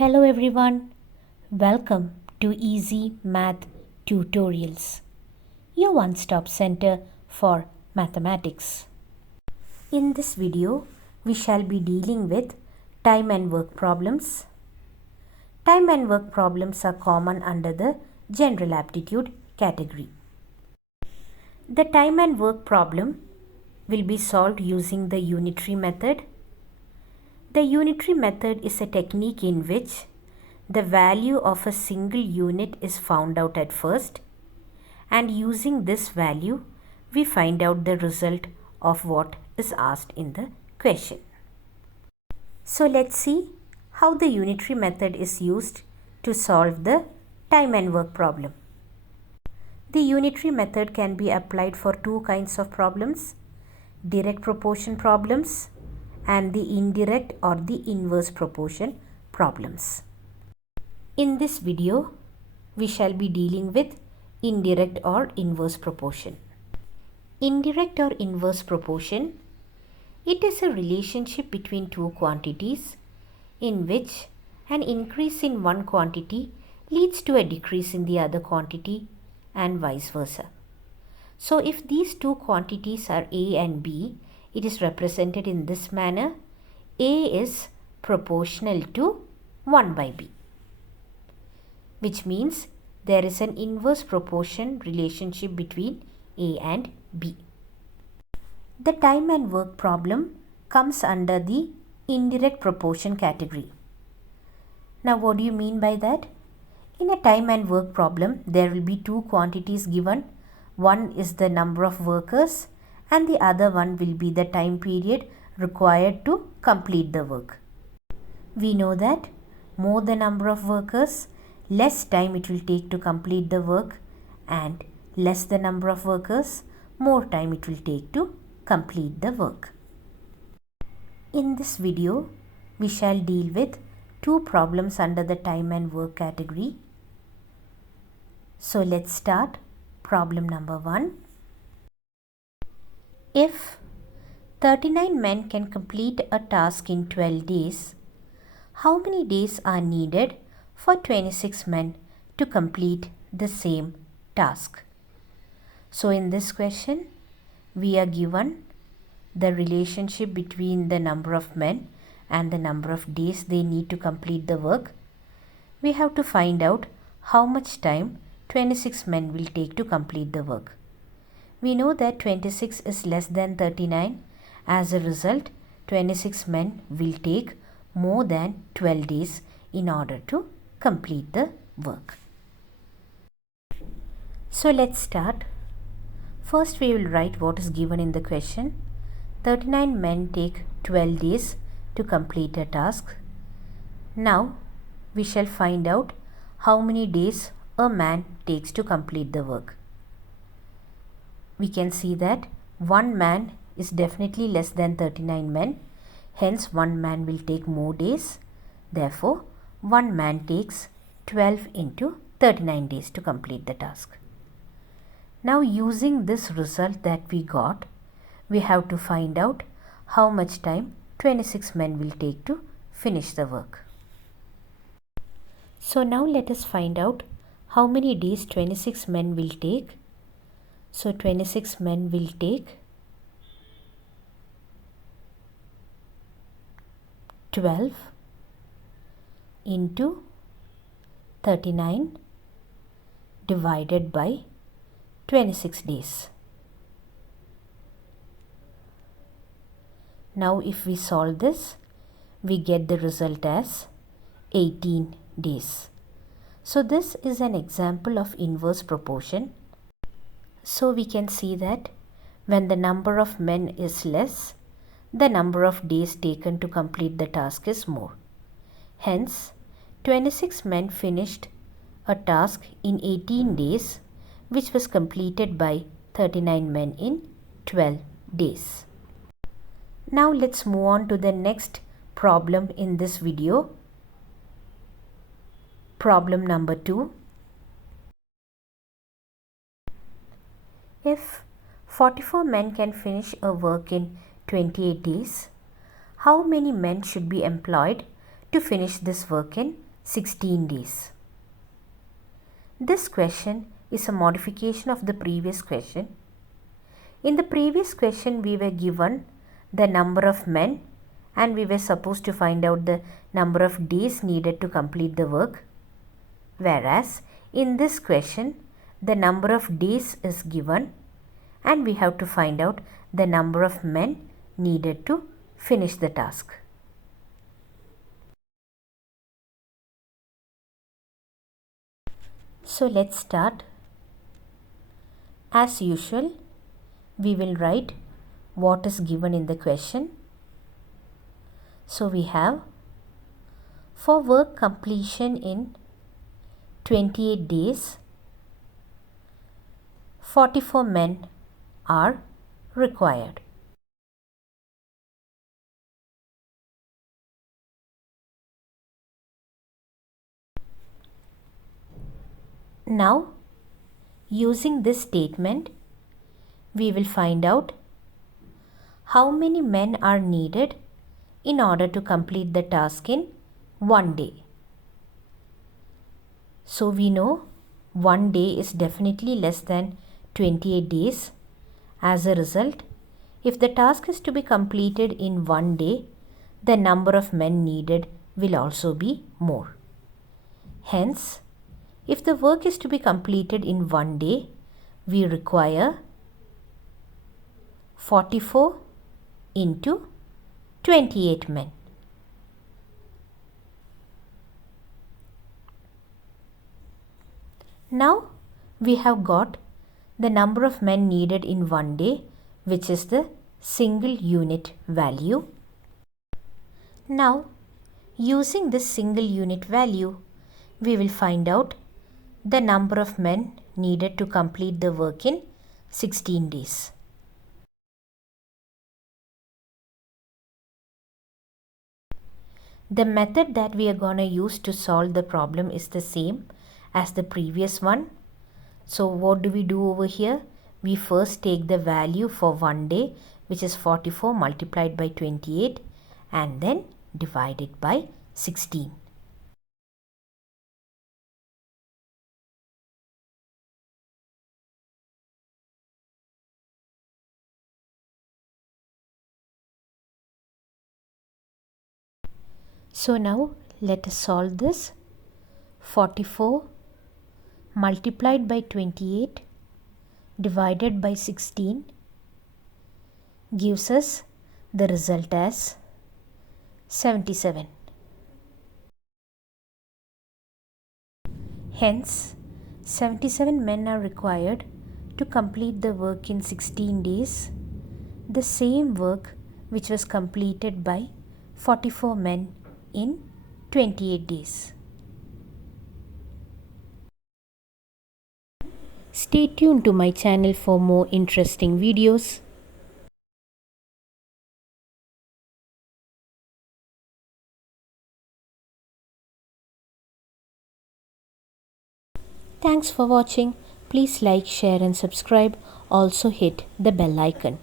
Hello everyone, welcome to Easy Math Tutorials, your one-stop center for mathematics. In this video, we shall be dealing with time and work problems. Time and work problems are common under the general aptitude category. The time and work problem will be solved using the unitary method. The unitary method is a technique in which the value of a single unit is found out at first, and using this value we find out the result of what is asked in the question. So let's see how the unitary method is used to solve the time and work problem. The unitary method can be applied for two kinds of problems: direct proportion problems and the indirect or the inverse proportion problems. In this video, we shall be dealing with indirect or inverse proportion. Indirect or inverse proportion, it is a relationship between two quantities in which an increase in one quantity leads to a decrease in the other quantity and vice versa. So if these two quantities are A and B, it is represented in this manner: A is proportional to 1 by B, which means there is an inverse proportion relationship between A and B. The time and work problem comes under the indirect proportion category. Now what do you mean by that? In a time and work problem, there will be two quantities given. One is the number of workers and the other one will be the time period required to complete the work. We know that more the number of workers, less time it will take to complete the work, and less the number of workers, more time it will take to complete the work. In this video, we shall deal with two problems under the time and work category. So let's start problem number 1. If 39 men can complete a task in 12 days, how many days are needed for 26 men to complete the same task? So in this question, we are given the relationship between the number of men and the number of days they need to complete the work. We have to find out how much time 26 men will take to complete the work. We know that 26 is less than 39. As a result, 26 men will take more than 12 days in order to complete the work. So let's start. First we will write what is given in the question. 39 men take 12 days to complete a task. Now we shall find out how many days a man takes to complete the work. We can see that one man is definitely less than 39 men. Hence, one man will take more days. Therefore, one man takes 12 into 39 days to complete the task. Now, using this result that we got, we have to find out how much time 26 men will take to finish the work. So now let us find out how many days 26 men will take. So 26 men will take 12 into 39 divided by 26 days. Now if we solve this, we get the result as 18 days. So this is an example of inverse proportion. So we can see that when the number of men is less, the number of days taken to complete the task is more. Hence, 26 men finished a task in 18 days, which was completed by 39 men in 12 days. Now let's move on to the next problem in this video. Problem number 2. If 44 men can finish a work in 28 days, how many men should be employed to finish this work in 16 days. This question is a modification of the previous question. In the previous question, we were given the number of men and we were supposed to find out the number of days needed to complete the work. Whereas in this question, the number of days is given and we have to find out the number of men needed to finish the task. So let's start. As usual, we will write what is given in the question. So we have, for work completion in 28 days, 44 men are required. Now, using this statement, we will find out how many men are needed in order to complete the task in 1 day. So we know 1 day is definitely less than 28 days. As a result, if the task is to be completed in 1 day, the number of men needed will also be more. Hence, if the work is to be completed in 1 day, we require 44 into 28 men. Now we have got the number of men needed in 1 day, which is the single unit value. Now, using this single unit value, we will find out the number of men needed to complete the work in 16 days. The method that we are going to use to solve the problem is the same as the previous one. So what do we do over here? We first take the value for 1 day, which is 44 multiplied by 28, and then divide it by 16. So now let us solve this. 44 multiplied by 28 divided by 16 gives us the result as 77. Hence, 77 men are required to complete the work in 16 days, the same work which was completed by 44 men in 28 days. Stay tuned to my channel for more interesting videos. Thanks for watching. Please like, share and subscribe. Also hit the bell icon.